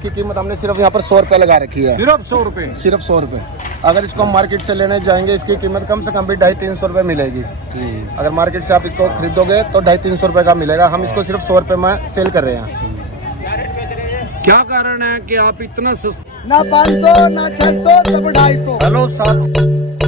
की कीमत हमने सिर्फ यहाँ पर 100 रुपये लगा रखी है। सिर्फ 100 रुपए? सिर्फ 100 रुपये। अगर इसको हम मार्केट से लेने जाएंगे इसकी कीमत कम से कम भी 250-300 रुपये मिलेगी। अगर मार्केट से आप इसको खरीदोगे तो 250-300 रुपये का मिलेगा। हम इसको सिर्फ 100 रुपये में सेल कर रहे हैं। क्या कारण है कि आप इतना सस्ता? ना 500 ना 600 तब 250। हेलो साथ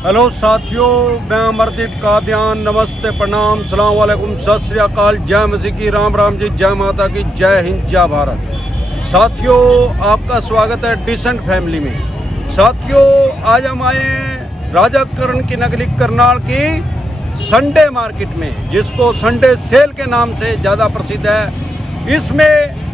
हेलो साथियों, मैं अमरदीप कादियान। नमस्ते, प्रणाम, सलाम वालेकुम, सत श्री अकाल, जय मसीह की, राम राम जी, जय माता की, जय हिंद, जय भारत। साथियों, आपका स्वागत है डिसेंट फैमिली में। साथियों, आज हम आए हैं राजा करण की नगरी करनाल की संडे मार्केट में, जिसको संडे सेल के नाम से ज़्यादा प्रसिद्ध है। इसमें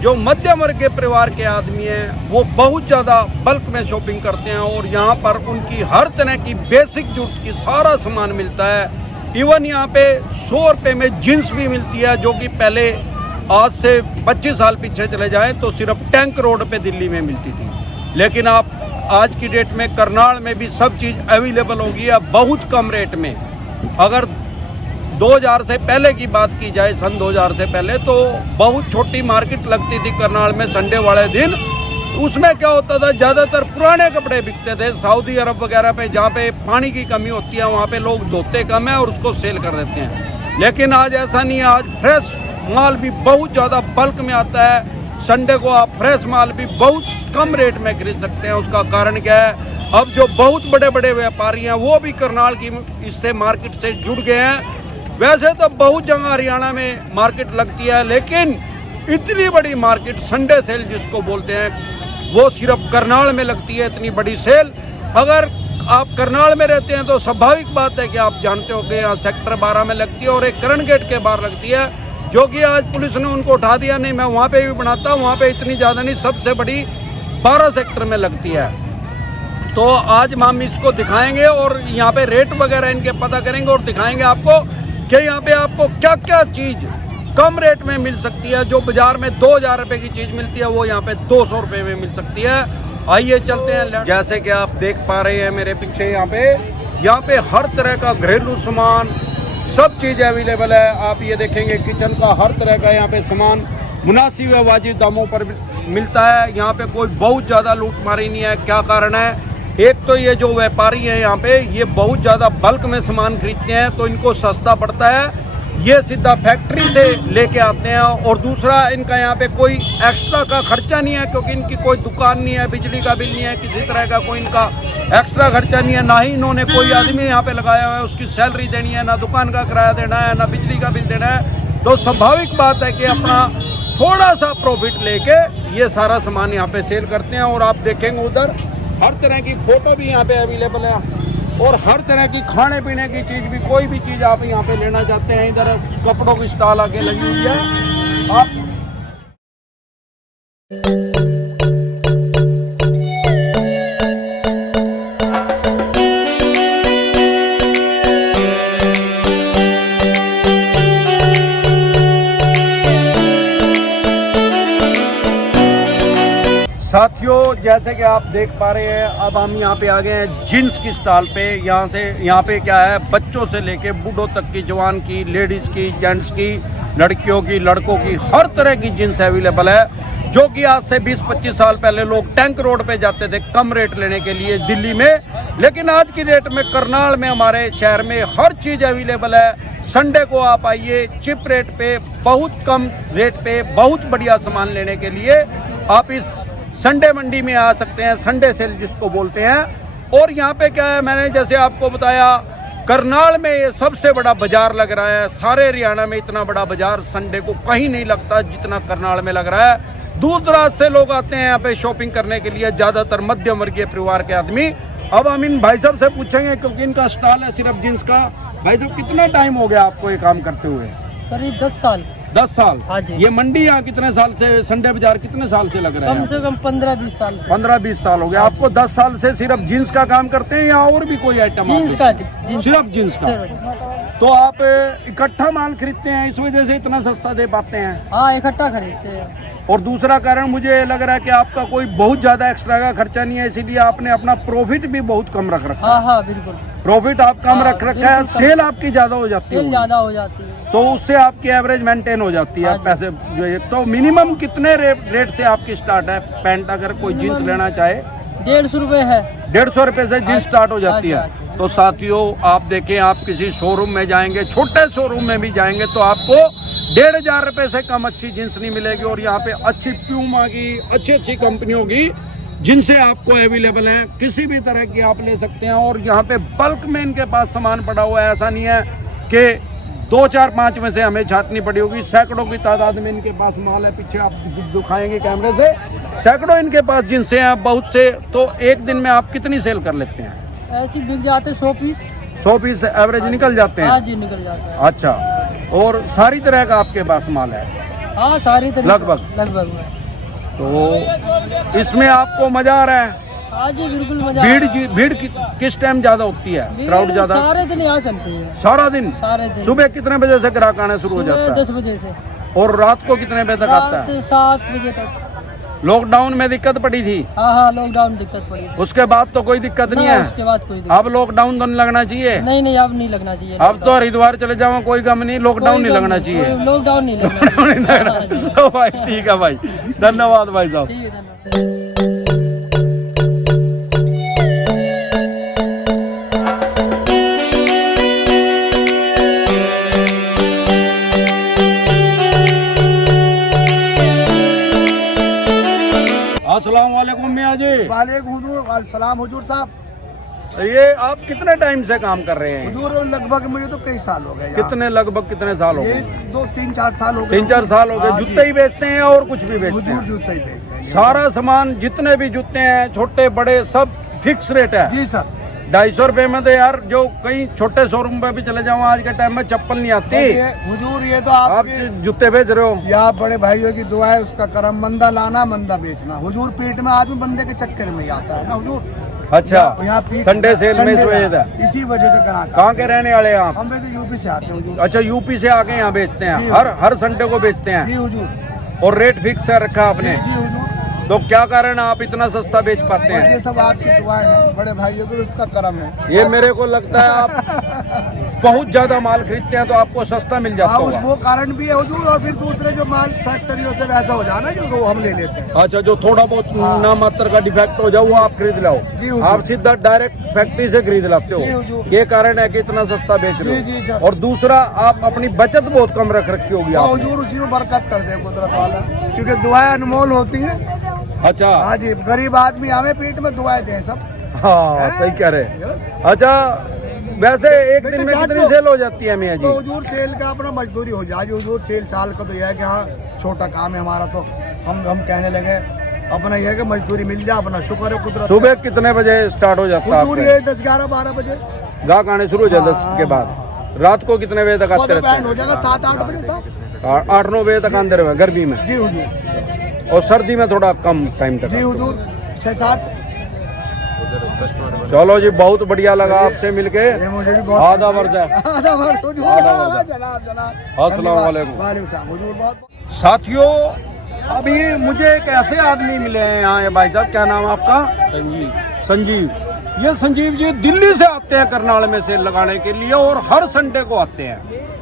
जो मध्यम वर्ग के परिवार के आदमी हैं वो बहुत ज़्यादा बल्क में शॉपिंग करते हैं और यहाँ पर उनकी हर तरह की बेसिक जरूरत की सारा सामान मिलता है। इवन यहाँ पे 100 रुपये में जींस भी मिलती है, जो कि पहले आज से 25 साल पीछे चले जाएं तो सिर्फ टैंक रोड पे दिल्ली में मिलती थी। लेकिन आप आज की डेट में करनाल में भी सब चीज़ अवेलेबल हो गई है बहुत कम रेट में। अगर 2000 से पहले की बात की जाए, सन 2000 से पहले, तो बहुत छोटी मार्केट लगती थी करनाल में संडे वाले दिन। उसमें क्या होता था, ज़्यादातर पुराने कपड़े बिकते थे। सऊदी अरब वगैरह पे जहाँ पे पानी की कमी होती है वहाँ पे लोग धोते कम है और उसको सेल कर देते हैं। लेकिन आज ऐसा नहीं है, आज फ्रेश माल भी बहुत ज़्यादा बल्क में आता है। संडे को आप फ्रेश माल भी बहुत कम रेट में खरीद सकते हैं। उसका कारण क्या है, अब जो बहुत बड़े बड़े व्यापारी हैं वो भी करनाल की इससे मार्केट से जुड़ गए हैं। वैसे तो बहुत जगह हरियाणा में मार्केट लगती है, लेकिन इतनी बड़ी मार्केट संडे सेल जिसको बोलते हैं वो सिर्फ करनाल में लगती है, इतनी बड़ी सेल। अगर आप करनाल में रहते हैं तो स्वाभाविक बात है कि आप जानते हो कि यहाँ सेक्टर 12 में लगती है और एक करण गेट के बाहर लगती है, जो कि आज पुलिस ने उनको उठा दिया। नहीं, मैं वहाँ पे भी बनाता हूँ, वहाँ पे इतनी ज़्यादा नहीं, सबसे बड़ी 12 सेक्टर में लगती है। तो आज हम इसको दिखाएंगे और यहाँ पे रेट वगैरह इनके पता करेंगे और दिखाएंगे आपको कि यहाँ पे आपको क्या क्या चीज़ कम रेट में मिल सकती है। जो बाजार में 2000 रुपये की चीज़ मिलती है वो यहाँ पे 200 रुपये में मिल सकती है। आइए चलते हैं। जैसे कि आप देख पा रहे हैं मेरे पीछे, यहाँ पे हर तरह का घरेलू सामान सब चीज़ अवेलेबल है। आप ये देखेंगे किचन का हर तरह का यहाँ पे सामान मुनासिब व वाजिब दामों पर मिलता है। यहाँ पे कोई बहुत ज़्यादा लूटमारी नहीं है। क्या कारण है, एक तो ये जो व्यापारी हैं यहाँ पे ये बहुत ज़्यादा बल्क में सामान खरीदते हैं तो इनको सस्ता पड़ता है, ये सीधा फैक्ट्री से लेके आते हैं। और दूसरा, इनका यहाँ पे कोई एक्स्ट्रा का खर्चा नहीं है, क्योंकि इनकी कोई दुकान नहीं है, बिजली का बिल नहीं है, किसी तरह का कोई इनका एक्स्ट्रा खर्चा नहीं है। ना ही इन्होंने कोई आदमी यहाँ पे लगाया हुआ है, उसकी सैलरी देनी है, ना दुकान का किराया देना है, ना बिजली का बिल देना है। तो स्वाभाविक बात है कि अपना थोड़ा सा प्रॉफिट लेके ये सारा सामान यहाँ पे सेल करते हैं। और आप देखेंगे उधर हर तरह की फोटो भी यहाँ पे अवेलेबल है और हर तरह की खाने पीने की चीज़ भी, कोई भी चीज़ आप यहाँ पे लेना चाहते हैं। इधर कपड़ों की स्टॉल आके लगी हुई है। आप साथियों, जैसे कि आप देख पा रहे हैं, अब हम यहाँ पे आ गए हैं जीन्स की स्टॉल पे। यहाँ पे क्या है, बच्चों से लेके बूढ़ों तक की, जवान की, लेडीज़ की, जेंट्स की, लड़कियों की, लड़कों की, हर तरह की जीन्स अवेलेबल है। जो कि आज से 20-25 साल पहले लोग टैंक रोड पे जाते थे कम रेट लेने के लिए दिल्ली में, लेकिन आज की डेट में करनाल में, हमारे शहर में हर चीज़ अवेलेबल है। संडे को आप आइए, चिप रेट पे, बहुत कम रेट पे, बहुत बढ़िया सामान लेने के लिए आप इस संडे मंडी में आ सकते हैं, संडे सेल जिसको बोलते हैं। और यहाँ पे क्या है, मैंने जैसे आपको बताया, करनाल में ये सबसे बड़ा बाजार लग रहा है। सारे हरियाणा में इतना बड़ा बाजार संडे को कहीं नहीं लगता जितना करनाल में लग रहा है। दूर दराज से लोग आते हैं यहाँ पे शॉपिंग करने के लिए, ज़्यादातर मध्यम वर्गीय परिवार के आदमी। अब हम इन भाई साहब से पूछेंगे, क्योंकि इनका स्टॉल है सिर्फ जींस का। भाई साहब, कितना टाइम हो गया आपको ये काम करते हुए? करीब 10 साल। 10 साल? हाँ जी। ये मंडी यहाँ कितने साल से, संडे बाजार कितने साल से लग रहा है? कम से कम 15-20 साल से। 15-20 साल हो गया आपको। 10 साल से सिर्फ जीन्स का काम करते हैं या और भी कोई आइटम? जीन्स का। सिर्फ जीन्स का। तो आप इकट्ठा माल खरीदते हैं, इस वजह से इतना सस्ता दे पाते हैं? हाँ, इकट्ठा खरीदते हैं। और दूसरा कारण मुझे लग रहा है कि आपका कोई बहुत ज्यादा एक्स्ट्रा का खर्चा नहीं है, इसीलिए आपने अपना प्रॉफिट भी बहुत कम रख रखा है। हाँ हाँ बिल्कुल। प्रॉफिट आप कम हाँ, रख रखा है, बिल्कुल कम। सेल आपकी ज्यादा हो जाती सेल है, ज्यादा हो जाती है तो उससे आपकी एवरेज मेंटेन हो जाती है हाँ जी। पैसे जो है। तो मिनिमम कितने रेट से आपकी स्टार्ट है पैंट, अगर कोई जींस लेना चाहे? 150 रुपए है। 150 रुपए से जींस स्टार्ट हो जाती हाँ है। जी, तो साथियों आप देखें, आप किसी शोरूम में जाएंगे, छोटे शोरूम में भी जाएंगे तो आपको 1500 रुपए से कम अच्छी जींस नहीं मिलेगी। और यहाँ पे अच्छी प्यूमा की अच्छी कंपनियों की जिनसे आपको अवेलेबल है, किसी भी तरह की आप ले सकते हैं। और यहाँ पे बल्क में इनके पास सामान पड़ा हुआ है, ऐसा नहीं है कि 2 4 5 में से हमें छाटनी पड़ी होगी, सैकड़ों की तादाद में इनके पास माल है। पीछे आप दिखाएंगे कैमरे से, सैकड़ों इनके पास जिनसे हैं बहुत से। तो एक दिन में आप कितनी सेल कर लेते हैं? ऐसी बिक जाते 100 पीस। 100 पीस एवरेज निकल जाते हाँ हैं? जी निकल जाता है। अच्छा, और सारी तरह का आपके पास माल है? हाँ सारी तरह लगभग। तो इसमें आपको मजा आ रहा है? हाँ जी बिल्कुल मजा आ रहा है। भीड़ किस टाइम ज्यादा होती है? क्राउड ज्यादा सारे दिन यहाँ चलती है। सारा दिन? सारे दिन। सुबह कितने बजे से ग्राहक आना शुरू हो सुबह जाता है? 10 बजे से। और रात को कितने बजे तक आता रात है? 7 बजे तक। लॉकडाउन में दिक्कत पड़ी थी? हाँ हाँ लॉकडाउन दिक्कत पड़ी थी। उसके बाद तो कोई दिक्कत नहीं ना, है? उसके बाद कोई दिक्कत अब लॉकडाउन तो नहीं लगना चाहिए? नहीं अब नहीं लगना चाहिए। अब तो हरिद्वार चले जाओ, कोई गम नहीं, लॉकडाउन नहीं लगना चाहिए। लॉकडाउन नहीं लगना चाहिए। तो भाई ठीक है भाई, धन्यवाद भाई साहब। ठीक है धन्यवाद। अस्सलाम वालेकुम मियां जी। वालेकुम सलाम हुजूर साहब। ये आप कितने टाइम से काम कर रहे हैं? हुजूर लगभग मुझे तो कई साल हो गए। कितने साल हो ये गए? 2-3-4 साल हो गए। 3-4 साल हो गए। हाँ जूते जी। ही बेचते हैं और कुछ भी बेचते हुजूर हैं? जूते ही बेचते हैं। सारा सामान जितने भी जूते हैं, छोटे बड़े, सब फिक्स रेट है? जी सर। 250 रुपए में तो यार जो कहीं छोटे शोरूम पे भी चले जाओ आज के टाइम में चप्पल नहीं आती। हुजूर ये तो आप आपके जूते बेच रहे हो? ये आप बड़े भाइयों की दुआ है, उसका करम, मंदा लाना मंदा बेचना। हुजूर पीठ में आदमी बंदे के चक्कर में ही आता है ना हुजूर। अच्छा, यहाँ पीठ संडे सेल में इस वजह से? इसी वजह से ग्राहक कहाँ के रहने वाले हैं आप? हम भी तो यूपी से आते हैं हुजूर। अच्छा, यूपी से आके यहाँ बेचते हैं? जी। हर संडे को बेचते जी हैं? हुजूर। और रेट फिक्स है रखा आपने? जी हुजूर। तो क्या कारण है आप इतना सस्ता बेच पाते बस ये हैं? सब आपकी दुआएं हैं, बड़े भाइयों की, उसका करम है। ये मेरे को लगता है आप बहुत ज्यादा माल खरीदते हैं तो आपको सस्ता मिल जाता हाँ होगा। वो कारण भी है हुजूर। और फिर दूसरे जो माल फैक्ट्रियों से वैसा हो जाना जो वो हम ले लेते हैं। अच्छा, जो थोड़ा बहुत हाँ। नामात्र का डिफेक्ट हो जाओ वो आप खरीद लाओ? जी हुजूर। आप सीधा डायरेक्ट फैक्ट्री से खरीद लाते जी हो? हुजूर। ये कारण है कि इतना सस्ता बेच रहे जी, हो। सर। और दूसरा, आप अपनी बचत बहुत कम रख रखी होगी हाँ आपने। हुजूर, उसी में बरकत कर दे कुदरत वाला, क्योंकि दुआएं अनमोल होती हैं। अच्छा, हाँ जी, गरीब आदमी हमें पीठ में दुआएं दें सब। हाँ सही कह रहे हैं। अच्छा, वैसे एक दिन में कितनी सेल हो जाती है मियाँ जी? तो हुजूर सेल का अपना मजदूरी हो जाए हुजूर। सेल साल का तो यह है कि हाँ छोटा काम है हमारा, तो हम कहने लगे अपना यह है कि मजदूरी मिल जाए, अपना शुक्र है कुदरत। सुबह कितने बजे स्टार्ट हो जाता है हुजूर आपका? ये 10-11-12 बजे गाहक आने शुरू हो जाए 10 के बाद? रात को कितने बजे तक आते बैंड हो रहते जाएगा 7-8 बजे साहब। हैं? 8-9 बजे तक अंदर हुआ गर्मी में? जी हुजूर। और सर्दी में थोड़ा कम टाइम तक? जी हुजूर 6-7। चलो जी, बहुत बढ़िया लगा आपसे मिलके। ये मुझे भी बहुत आधा वर्ष है। आधा वर्ष हुजूर। आधा वर्ष। जनाब। अस्सलाम वालेकुम। वालेकुम सलाम हुजूर। बहुत साथियों, अभी मुझे एक ऐसे आदमी मिले हैं यहाँ। ये भाई साहब, क्या नाम है आपका? संजीव। ये संजीव जी दिल्ली से आते हैं करनाल में सेल लगाने के लिए और हर संडे को आते हैं।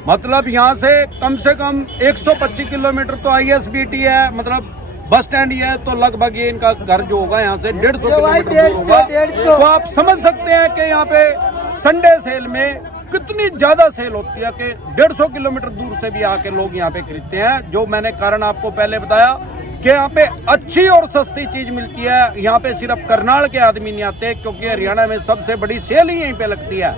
मतलब यहाँ से कम 125 किलोमीटर तो ISBT है, मतलब बस स्टैंड ही है। तो लगभग ये इनका घर जो होगा यहाँ से 150 किलोमीटर दूर होगा। 150। तो आप समझ सकते हैं कि यहाँ पे संडे सेल में कितनी ज्यादा सेल होती है कि 150 किलोमीटर दूर से भी आके लोग यहाँ पे खरीदते हैं। जो मैंने कारण आपको पहले बताया कि यहाँ पे अच्छी और सस्ती चीज मिलती है। यहाँ पे सिर्फ करनाल के आदमी नहीं आते, क्योंकि हरियाणा में सबसे बड़ी सेल ही यहीं पे लगती है।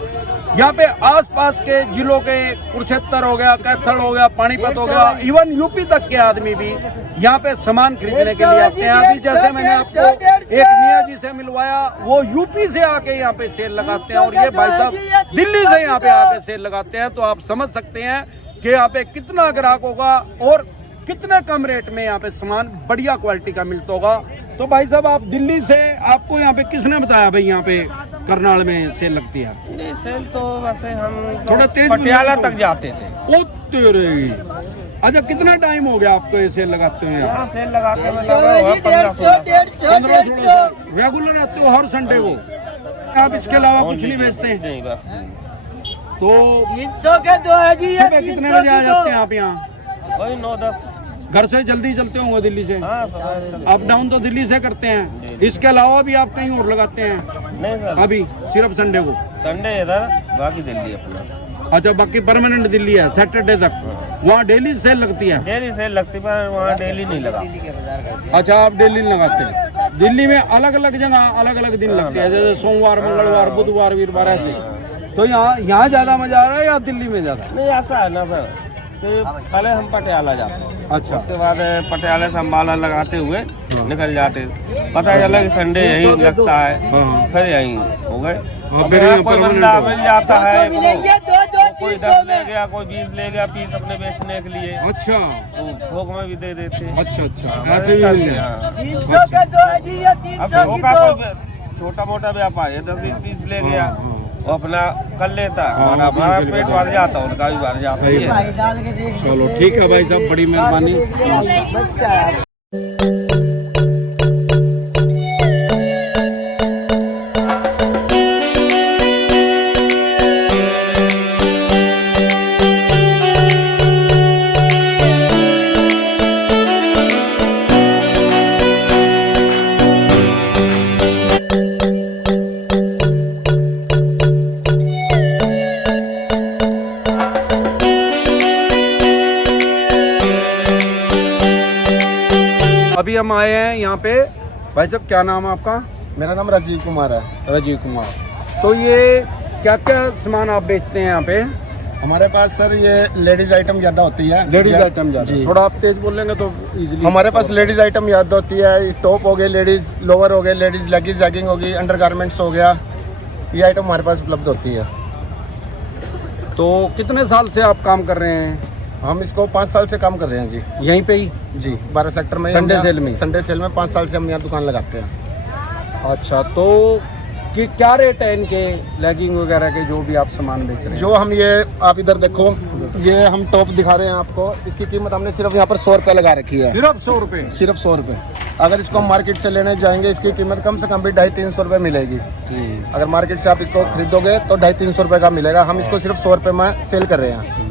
यहाँ पे आसपास के जिलों के कुरुक्षेत्र हो गया, कैथल हो गया, पानीपत हो गया, इवन यूपी तक के आदमी भी यहाँ पे सामान खरीदने के लिए आते हैं। अभी जैसे मैंने आपको एक मियाँ जी से मिलवाया, वो यूपी से आके यहाँ पे सेल लगाते हैं और ये भाई साहब दिल्ली से यहाँ पे आके सेल लगाते हैं। तो आप समझ सकते हैं कि यहाँ पे कितना ग्राहक होगा और कितने कम रेट में यहाँ पे सामान बढ़िया क्वालिटी का मिलता होगा। तो भाई साहब, आप दिल्ली से, आपको यहाँ पे किसने बताया भाई यहाँ पे करनाल में सेल लगती है? नहीं, सेल तो वैसे हम थोड़ा तेज पटियाला तक जाते थे। ओ तेरे, अच्छा, कितना टाइम हो गया आपको ये सेल लगाते हुए? यहाँ सेल लगा के मैं लगा हुआ 15-16 रेगुलर आते हो हर संडे को? आप इसके अलावा कुछ नहीं बेचते? नहीं, बस तो सुबह कितने बजे आ जाते हैं आप यहाँ? वही 9-10। घर से जल्दी चलते होंगे दिल्ली से? हाँ, अप डाउन तो दिल्ली से करते हैं, इसके अलावा भी आप कहीं और लगाते हैं? नहीं सर, अभी सिर्फ संडे को? संडे इधर, बाकी दिल्ली अपना। अच्छा, बाकी परमानेंट दिल्ली है सैटरडे तक? वहाँ डेली सेल लगती है? डेली सेल लगती पर वहाँ डेली नहीं लगा। अच्छा, आप डेली नहीं लगाते हैं? दिल्ली में अलग अलग जगह अलग अलग दिन लगते हैं, जैसे सोमवार, मंगलवार, बुधवार, वीरवार ऐसे। तो यहाँ ज्यादा मजा आ रहा है या दिल्ली में ज्यादा? नहीं, ऐसा है ना सर, तो पहले हम पटियाला जाते हैं, अच्छा, उसके बाद पटियाला से अम्बाला लगाते हुए निकल जाते, पता चला कि संडे यहीं लगता है, फिर यहीं हो गए। फिर यहाँ कोई permanent बंदा हो। मिल जाता है, कोई 10 ले गया, कोई 20 ले गया पीस अपने बेचने के लिए, अच्छा तो थोक में भी दे देते। अच्छा अच्छा, ऐसे भी मिल जाए। अब थोक का कोई छोटा मोटा व्यापार है, 10-20 पीस ले गया, वो अपना कर लेता, हमारा पेट भर जाता, उनका भी भर जाता है। चलो ठीक है भाई साहब, बड़ी मेहरबानी, नमस्कार। अभी हम आए हैं यहाँ पे, भाई साहब क्या नाम है आपका? मेरा नाम राजीव कुमार है। राजीव कुमार। तो ये क्या क्या सामान आप बेचते हैं यहाँ पे? हमारे पास सर ये लेडीज आइटम ज्यादा होती है। लेडीज आइटम ज्यादा? जी। थोड़ा आप तेज बोलेंगे तो इजीली। हमारे पास लेडीज आइटम ज्यादा होती है, टॉप हो गए लेडीज, लोअर हो गए लेडीज, लेगीज जैगिंग होगी, अंडरगारमेंट्स हो गया, ये आइटम हमारे पास उपलब्ध होती है। तो कितने साल से आप काम कर रहे हैं? हम इसको 5 साल से काम कर रहे हैं जी। यहीं पे ही? जी, 12 सेक्टर में। संडे सेल में? संडे सेल में 5 साल से हम यहाँ दुकान लगाते हैं। अच्छा, तो कि क्या रेट है इनके लेगिंग वगैरह के, जो भी आप सामान बेच रहे हैं? जो हम ये आप इधर देखो, ये हम टॉप दिखा रहे हैं आपको, इसकी कीमत हमने सिर्फ यहाँ पर 100 रुपये लगा रखी है। सिर्फ 100 रुपये? सिर्फ 100 रुपये। अगर इसको हम मार्केट से लेने जाएंगे, इसकी कीमत कम से कम भी 250-300 रुपये मिलेगी। अगर मार्केट से आप इसको खरीदोगे तो 250-300 रुपये का मिलेगा। हम इसको सिर्फ 100 रुपये में सेल कर रहे हैं।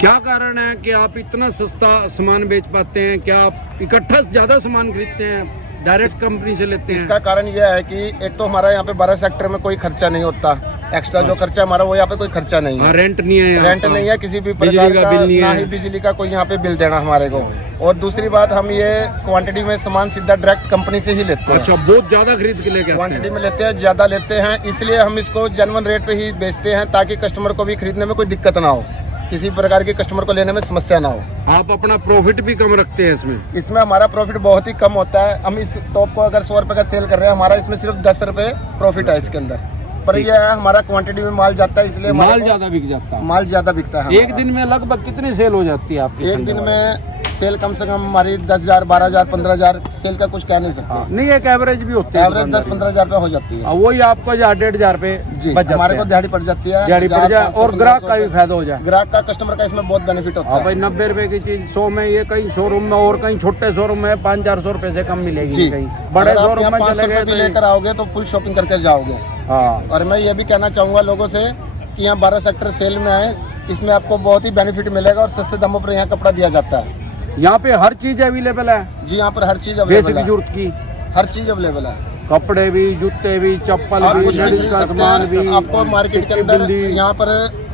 क्या कारण है कि आप इतना सस्ता सामान बेच पाते हैं? क्या आप इकट्ठा ज्यादा सामान खरीदते हैं, डायरेक्ट कंपनी से लेते हैं? इसका कारण यह है कि एक तो हमारा यहाँ पे 12 सेक्टर में कोई खर्चा नहीं होता, एक्स्ट्रा जो खर्चा हमारा वो यहाँ पे कोई खर्चा नहीं है। रेंट नहीं है? रेंट नहीं है किसी भी प्रकार का, ना ही बिजली का कोई यहाँ पे बिल देना हमारे को। और दूसरी बात, हम ये क्वांटिटी में सामान सीधा डायरेक्ट कंपनी से ही लेते हैं। अच्छा, बहुत ज्यादा खरीद के लेके क्वांटिटी में लेते हैं, ज्यादा लेते हैं, इसलिए हम इसको जेन्युइन रेट पे ही बेचते हैं, ताकि कस्टमर को भी खरीदने में कोई दिक्कत ना हो, किसी प्रकार के कस्टमर को लेने में समस्या ना हो। आप अपना प्रॉफिट भी कम रखते हैं इसमें? इसमें हमारा प्रॉफिट बहुत ही कम होता है। हम इस टॉप को अगर 100 रुपये का सेल कर रहे हैं, हमारा इसमें सिर्फ 10 रुपये प्रॉफिट है इसके अंदर। पर यह है हमारा क्वांटिटी में माल जाता है, इसलिए माल ज्यादा बिक जाता है? माल ज्यादा बिकता है। एक दिन में लगभग कितनी सेल हो जाती है आपकी? एक दिन में सेल कम से कम हमारी 10,000, 12,000, 15,000 सेल का कुछ कह नहीं सकते। नहीं, एक एवरेज भी होती है? एवरेज 10-15,000 रुपये हो जाती है। वही आपको 1,500 रुपये जी, हमारे को दिहाड़ी पड़ जाती है, दिहाड़ी पड़ जाए, और ग्राहक का भी फायदा हो जाए। ग्राहक का, कस्टमर का इसमें बहुत बेनिफिट होता है। भाई 90 रुपए की चीज 100 में, ये कहीं शोरूम में और कहीं छोटे शोरूम में 500-400 रुपए से कम मिलेगी जी। कहीं बड़े शोरूम में 500 चले रुपये भी गए लेकर आओगे तो फुल शॉपिंग करके जाओगे। हाँ, और मैं ये भी कहना चाहूँगा लोगों से कि यहाँ 12 सेक्टर सेल में आए, इसमें आपको बहुत ही बेनिफिट मिलेगा और सस्ते दामों पर यहाँ कपड़ा दिया जाता है। यहाँ पे हर चीज अवेलेबल है? जी, यहाँ पर हर चीज बेसिक अवेलेबल है, जरूरत की हर चीज अवेलेबल है। कपड़े भी, जूते भी, चप्पल और भी, कुछ भी लेडीज खरीद का सकते सामान हैं। भी, आपको मार्केट के अंदर बिल्ली। यहाँ पर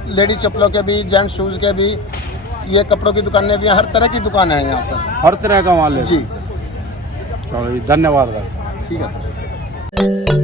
लेडीज चप्पलों के भी, जेंट्स शूज के भी, ये कपड़ों की दुकानें भी, हर तरह की दुकान है यहाँ पर, हर तरह का माल है। जी। चलो, धन्यवाद। ठीक है सर।